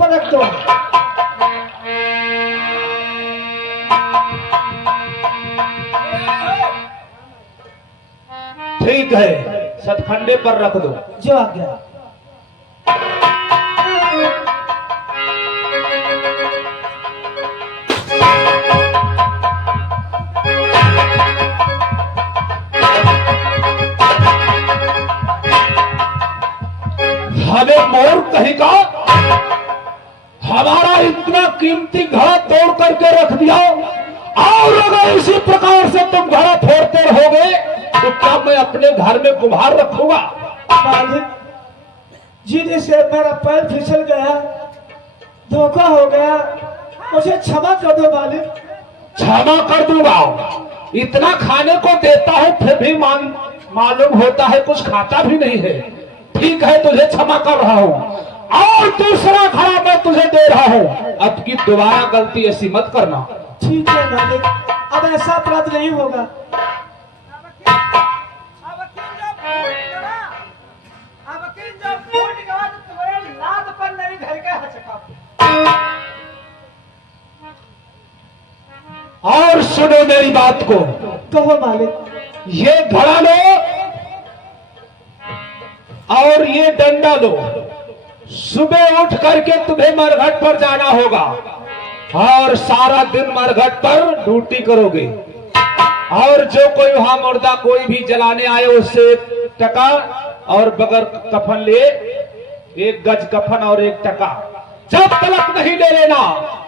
पर रख दो। ठीक है, सतखंडे पर रख दो। जो आ गया। हमें मोर कहेगा, हमारा इतना कीमती घड़ा तोड़ करके रख दिया, और अगर इसी प्रकार से तुम घड़ा फोड़ते रहोगे तो क्या मैं अपने घर में कुम्हार रखूंगा? मालिक, जिन्हें से मेरा पैर फिसल गया, धोखा हो गया, मुझे क्षमा कर दो मालिक। क्षमा कर दूंगा। इतना खाने को देता हूं फिर भी मालूम होता है कुछ खाता भी नहीं है। ठीक है, तुझे क्षमा कर रहा हूं, और दूसरा घड़ा मैं तुझे दे रहा हूं। अब की दोबारा गलती ऐसी मत करना। ठीक है मालिक, अब ऐसा अपराध नहीं होगा। और सुनो मेरी बात को। कहो मालिक। ये घड़ा लो और ये डंडा लो। सुबह उठ करके तुम्हें मरघट पर जाना होगा और सारा दिन मरघट पर ड्यूटी करोगे। और जो कोई वहां मुर्दा कोई भी जलाने आए उससे 1 टका, और बगैर कफन ले 1 गज कफन और 1 टका। जब तलक नहीं ले लेना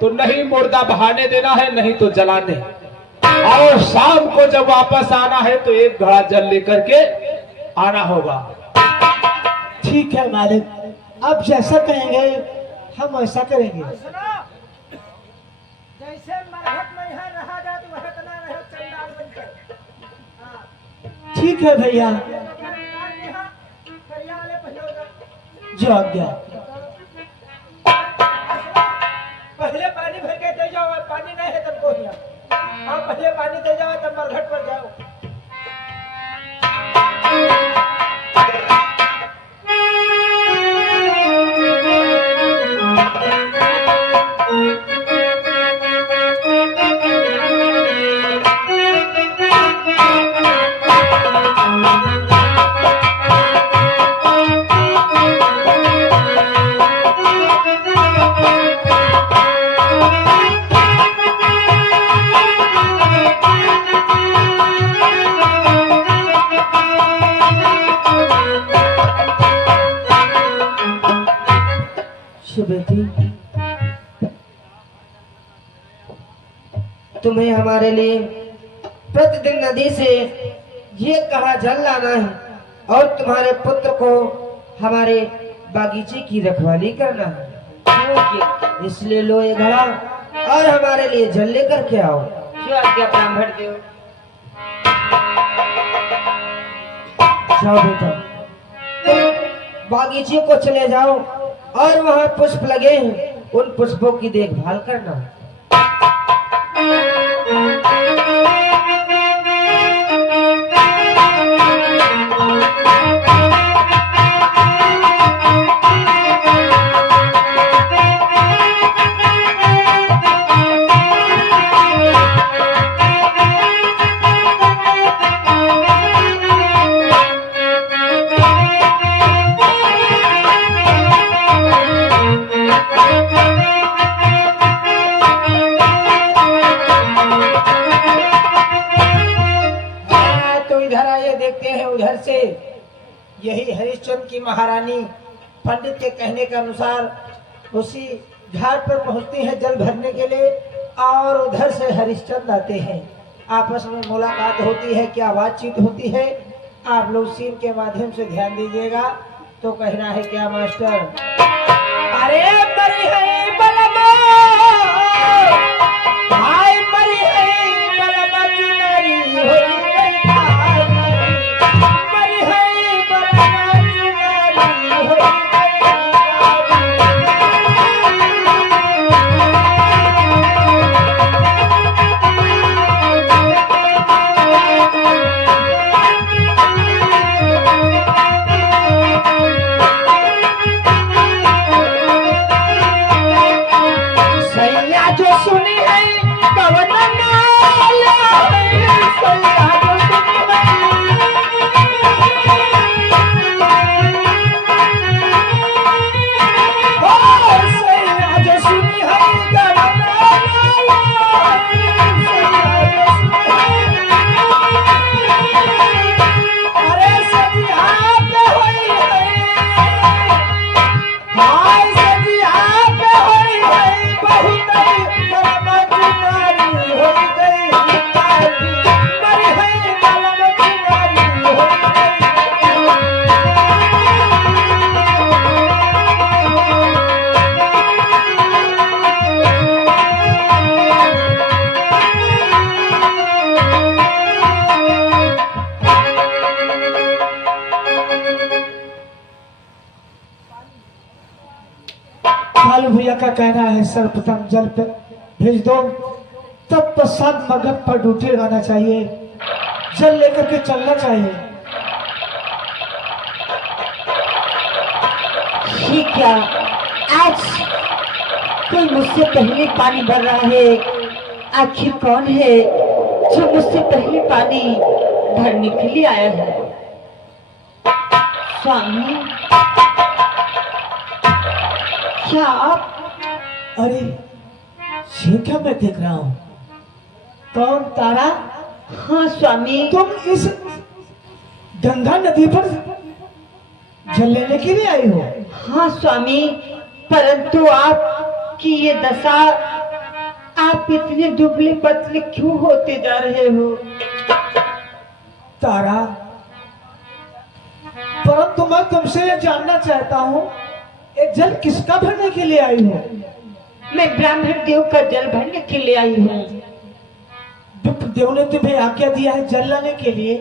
तो नहीं मुर्दा बहाने देना है, नहीं तो जलाने। और शाम को जब वापस आना है तो 1 घड़ा जल लेकर के आना होगा। ठीक है मालिक, आप जैसा कहेंगे हम वैसा करेंगे। जैसे मरघट में यहाँ रहा जाए तो वह तना रहे चंडाल बनकर। ठीक है भैया, जो आ गया। पहले पानी भर के दे जाओ, पानी नहीं है तब को आप पहले पानी दे जाओ तब मरघट पर जाओ। बेटी, तुम्हें हमारे लिए प्रतिदिन नदी से ये कहा जल लाना है और तुम्हारे पुत्र को हमारे बागीचे की रखवाली करना है। इसलिए लो ये घड़ा और हमारे लिए जल लेकर के आओ। जो आज्ञा ब्राह्मण देव। जाओ बेटा, बागीचे को चले जाओ और वहाँ पुष्प लगे हैं, उन पुष्पों की देखभाल करना। उधर से यही हरिश्चंद्र की महारानी पंडित के कहने के अनुसार उसी घाट पर पहुंचती है जल भरने के लिए, और उधर से हरिश्चंद्र आते हैं। आपस में मुलाकात होती है, क्या बातचीत होती है, आप लोग सीन के माध्यम से ध्यान दीजिएगा। तो कहना है क्या मास्टर? अरे मरी है बलमा, भाई मरी है बलमा की नारी होई कालू भैया का कहना है सर्वप्रथम जल पे भेज दो, तब पश्चात मगध पर ड्यूटी लगाना चाहिए, जल लेकर के चलना चाहिए। ये क्या, आज कोई मुझसे पहले पानी भर रहा है? आखिर कौन है जो मुझसे पहले पानी भरने के लिए आया है? स्वामी, क्या आप? अरे ये क्या मैं देख रहा हूँ? कौन तारा? हाँ स्वामी। तुम इस गंगा नदी पर जल लेने के लिए आई हो? हाँ स्वामी, परंतु आपकी ये दशा, आप इतने दुबले पतले क्यों होते जा रहे हो? तारा, परंतु मैं तुमसे ये जानना चाहता हूँ, ये जल किसका भरने के लिए आई हो? मैं ब्राह्मण देव का जल भरने के लिए आई हूँ। विप्रदेव ने तुम्हें आज्ञा दिया है जल लाने के लिए,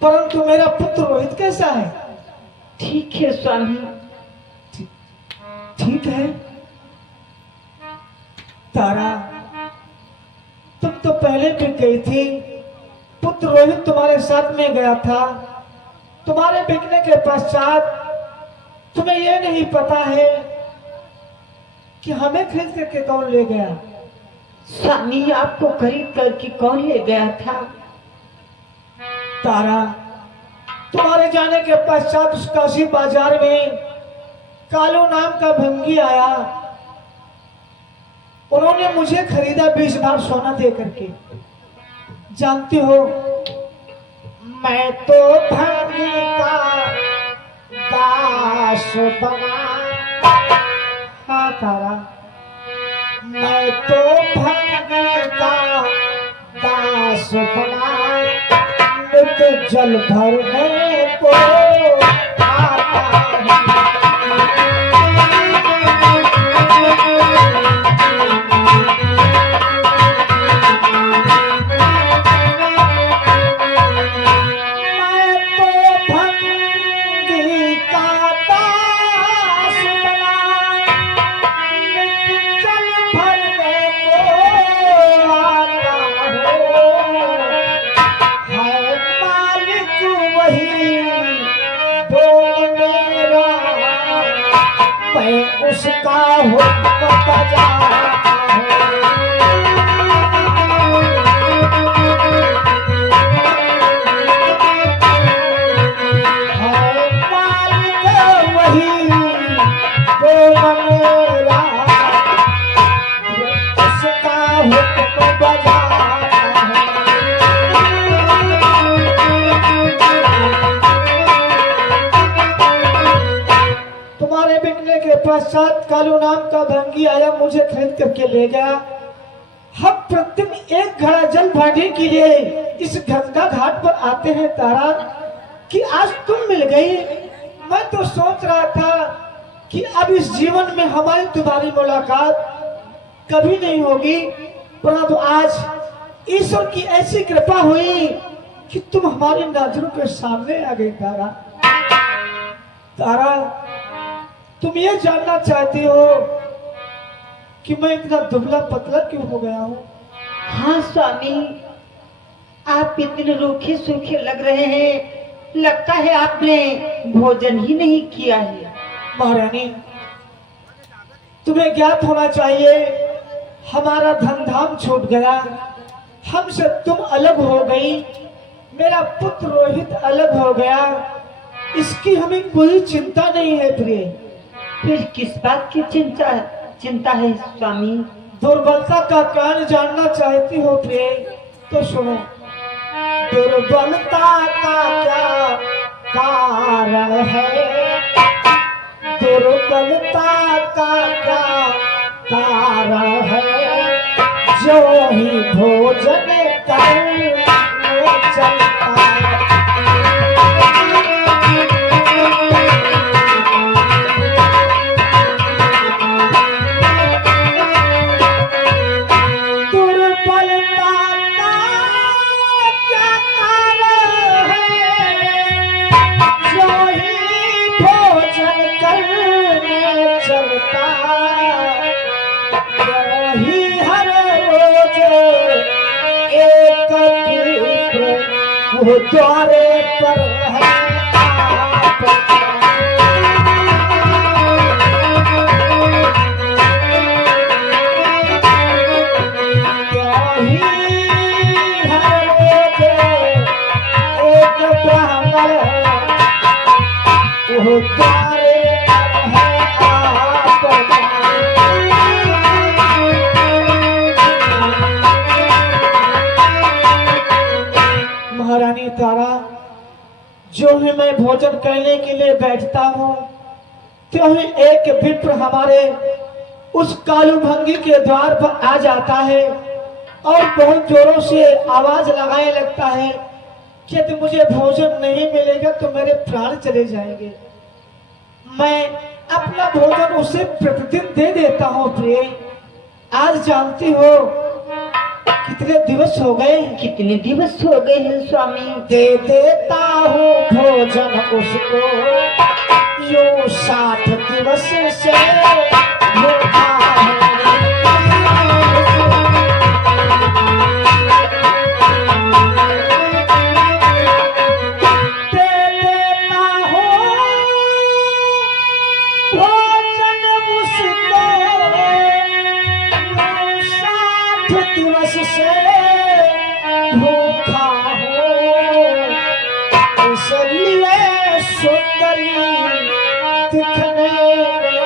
परंतु मेरा पुत्र रोहित कैसा है? ठीक है स्वामी। ठीक है तारा, तुम तो पहले भी गई थी, पुत्र रोहित तुम्हारे साथ में गया था। तुम्हारे बिकने के पश्चात तुम्हें यह नहीं पता है कि हमें खरीद करके कौन ले गया? स्वामी, आपको खरीद करके कौन ले गया था? तारा, तुम्हारे जाने के पश्चात उस काशी बाजार में कालू नाम का भंगी आया, उन्होंने मुझे खरीदा 20 बार सोना दे करके। जानती हो, मैं तो भंगी का दास बना। हाँ तारा, मैं तो भंगी का दास बना, नित जल भरने को आता हूँ। उसका हुक्म बजाता है मालिक वही वो मेरा, उसका हुक्म बजाता है। तुम्हारे बिकने के पश्चात कालू नाम का भंगी आया, मुझे खरीद करके ले गया। हम प्रतिदिन एक घड़ा जल भरने के लिए इस गंगा घाट पर आते हैं तारा, कि आज तुम मिल गई। मैं तो सोच रहा था कि अब इस जीवन में हमारी तुम्हारी मुलाकात कभी नहीं होगी, परंतु आज ईश्वर की ऐसी कृपा हुई कि तुम हमारी नजरों के सामने आ गई। तारा, तारा, तुम ये जानना चाहती हो कि मैं इतना दुबला पतला क्यों हो गया हूँ? हाँ स्वामी, आप इतने रूखे सूखे लग रहे हैं, लगता है आपने भोजन ही नहीं किया है। महारानी, तुम्हें ज्ञात होना चाहिए, हमारा धन धाम छूट गया, हमसे तुम अलग हो गई, मेरा पुत्र रोहित अलग हो गया, इसकी हमें कोई चिंता नहीं है प्रिय। फिर किस बात की चिंता है स्वामी? दुर्बलता का कारण जानना चाहती हो प्रिय, तो सुनो। दुर्बलता का क्या कारण है? दुर्बलता का क्या कारण है? जो ही भोजन करने चलता है। करता वही हर रोज एक विप्र वो द्वारे पर है आपका। वो द्वारे पर है आपका। महारानी तारा, जो ही मैं भोजन करने के लिए बैठता हूँ त्यों ही एक विप्र हमारे उस कालू भंगी के द्वार पर आ जाता है और बहुत जोरों से आवाज लगाने लगता है कि यदि मुझे भोजन नहीं मिलेगा तो मेरे प्राण चले जाएंगे। मैं अपना भोजन उसे प्रतिदिन दे देता हूँ प्रिय। आज जानती हो कितने दिवस हो गए? कितने दिवस हो गए हैं स्वामी? दे देता हूँ भोजन उसको यूं 60 दिवस से भूखा है। दिवस से भूखा हो इसलिए सुंदरी दिखने में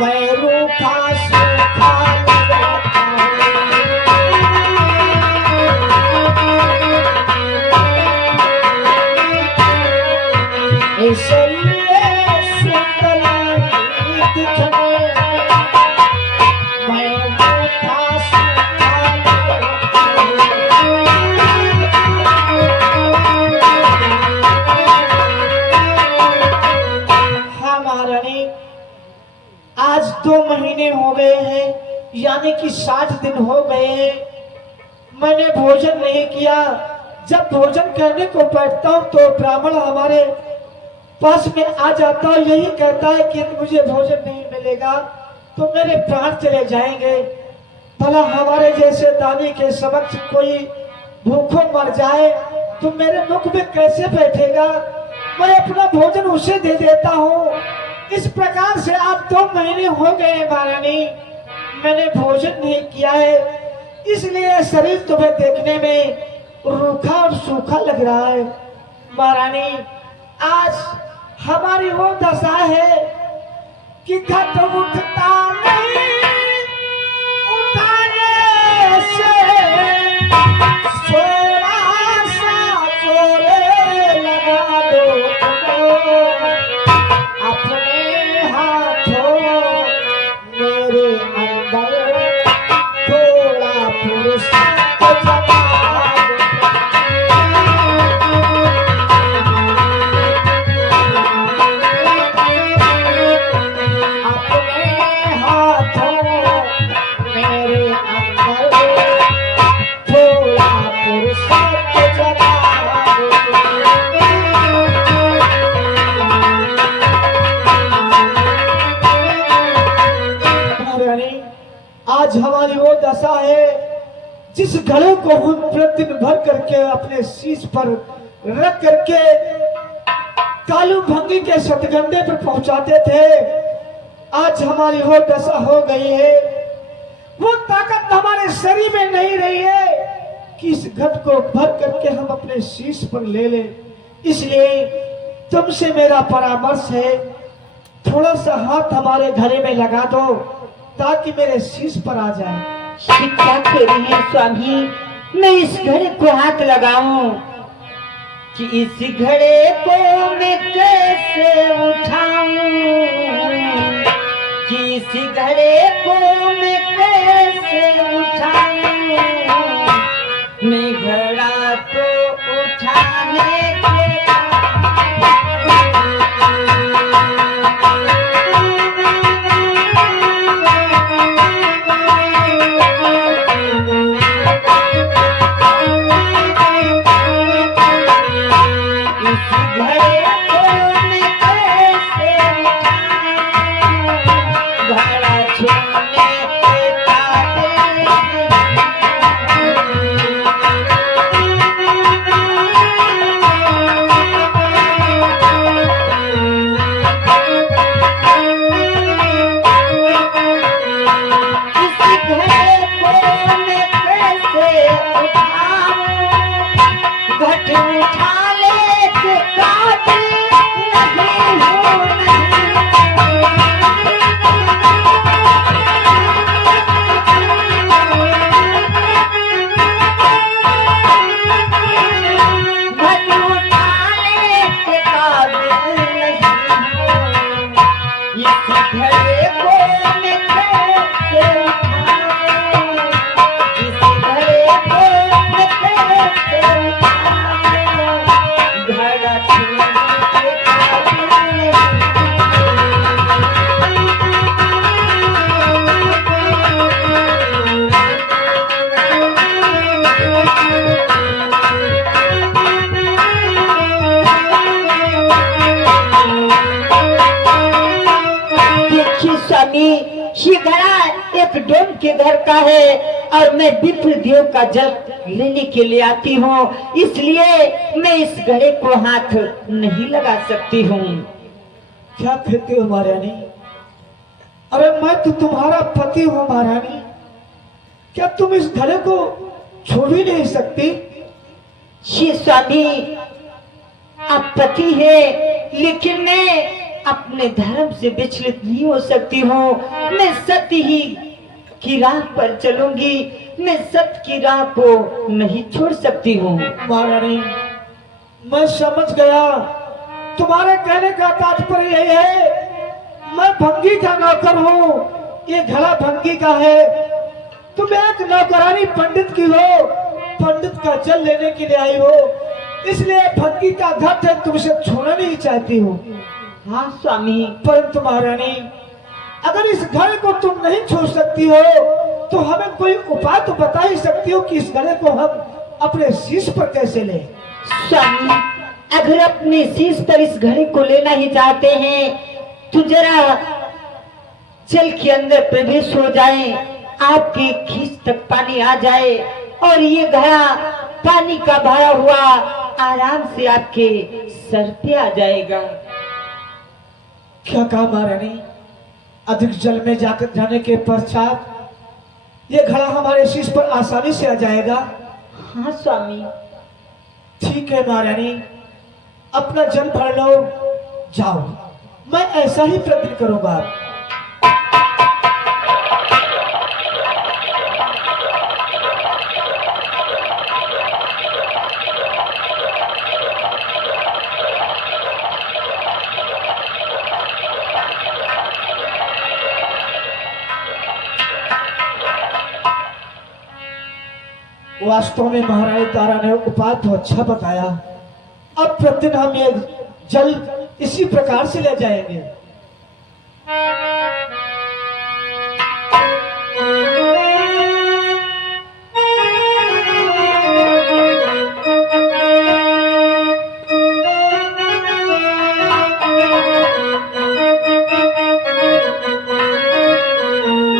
मैं रूखा सूखा लगता हूं। इसलिए सुंदरी दिखने मैं रूखा आज 2 महीने हो गए हैं, यानी कि 60 दिन हो गए हैं मैंने भोजन नहीं किया। जब भोजन करने को बैठता हूँ तो ब्राह्मण हमारे पास में आ जाता है, यही कहता है कि मुझे भोजन नहीं मिलेगा तो मेरे प्राण चले जाएंगे। भला हमारे जैसे दानी के समक्ष कोई भूखों मर जाए तो मेरे मुख में कैसे बैठेगा? मैं अपना भोजन उसे दे देता हूँ। इस प्रकार से आप 2 महीने हो गए महारानी, मैंने भोजन नहीं किया है, इसलिए शरीर तुम्हें देखने में रूखा और सूखा लग रहा है। महारानी, आज हमारी वो दशा है कि घट उठता नहीं, उठाने से सोना सा जोरे लगा दो अपने हाथों मेरे अंदर थोड़ा पुरुष जगा अपने हाथों मेरे अंदर थोड़ा पुरुष जगा आज हमारी वो दशा है जिस घड़े को हम प्रतिदिन भर करके अपने शीश पर रख करके कालू भंगी के सतगंधे पर पहुंचाते थे, आज हमारी वो दशा हो गई है। वो ताकत हमारे शरीर में नहीं रही है कि इस घट को भर करके हम अपने शीश पर ले लें। इसलिए तुमसे मेरा परामर्श है, थोड़ा सा हाथ हमारे घड़े में लगा दो ताकि मेरे शीश पर आ जाए। क्या कह रही है स्वामी? मैं इस घड़े को हाथ लगाऊं कि इस घड़े को मैं कैसे उठाऊं, कि इस घड़े को मैं कैसे उठाऊं, मैं घड़ा तो उठाने के घड़े को मैं कैसे उठाऊं, घड़े को मैं कैसे उठाऊं, इस घड़े को मैं कैसे उठाऊं, घड़ा छूने के देखिए स्वामी, ये घड़ा एक डोम के घर का है और मैं विप्र देव का जल लेने के लिए आती हूँ, इसलिए मैं इस घड़े को हाथ नहीं लगा सकती हूँ। क्या कहते हो महारानी? अरे मैं तो तुम्हारा पति हूँ महारानी, क्या तुम इस घड़े को छू भी नहीं सकती? ये स्वामी, आप पति है, लेकिन मैं अपने धर्म से विचलित नहीं हो सकती हूँ। मैं सत्य ही की राह पर चलूंगी, मैं सत्य की राह को नहीं छोड़ सकती हूँ। महारानी मैं समझ गया, तुम्हारे कहने का तात्पर्य यही है मैं भंगी का नौकर हूँ, ये घड़ा भंगी का है, तुम एक नौकरानी पंडित की हो, पंडित का जल लेने के लिए आई हो, इसलिए भंगी का घट है, तुमसे छूना नहीं चाहती हूँ। हाँ स्वामी। परंतु महारानी अगर इस घड़े को तुम नहीं छू सकती हो तो हमें कोई उपाय तो बता ही सकती हो कि इस घड़े को हम अपने शीश पर कैसे लें। स्वामी, अगर अपने शीश पर इस घड़े को लेना ही चाहते हैं तो जरा जल के अंदर प्रवेश हो जाए, आपके खींच तक पानी आ जाए और ये घड़ा पानी का भरा हुआ आराम से आपके सर पे आ जाएगा। क्या कहा महारानी? अधिक जल में जाकर जाने के पश्चात ये घड़ा हमारे शीश पर आसानी से आ जाएगा? हाँ स्वामी। ठीक है महारानी, अपना जल भर लो, जाओ, मैं ऐसा ही प्रयत्न करूंगा। वास्तव में महारानी तारा ने उपाय तो अच्छा बताया, अब प्रतिदिन हम ये जल इसी प्रकार से ले जाएंगे।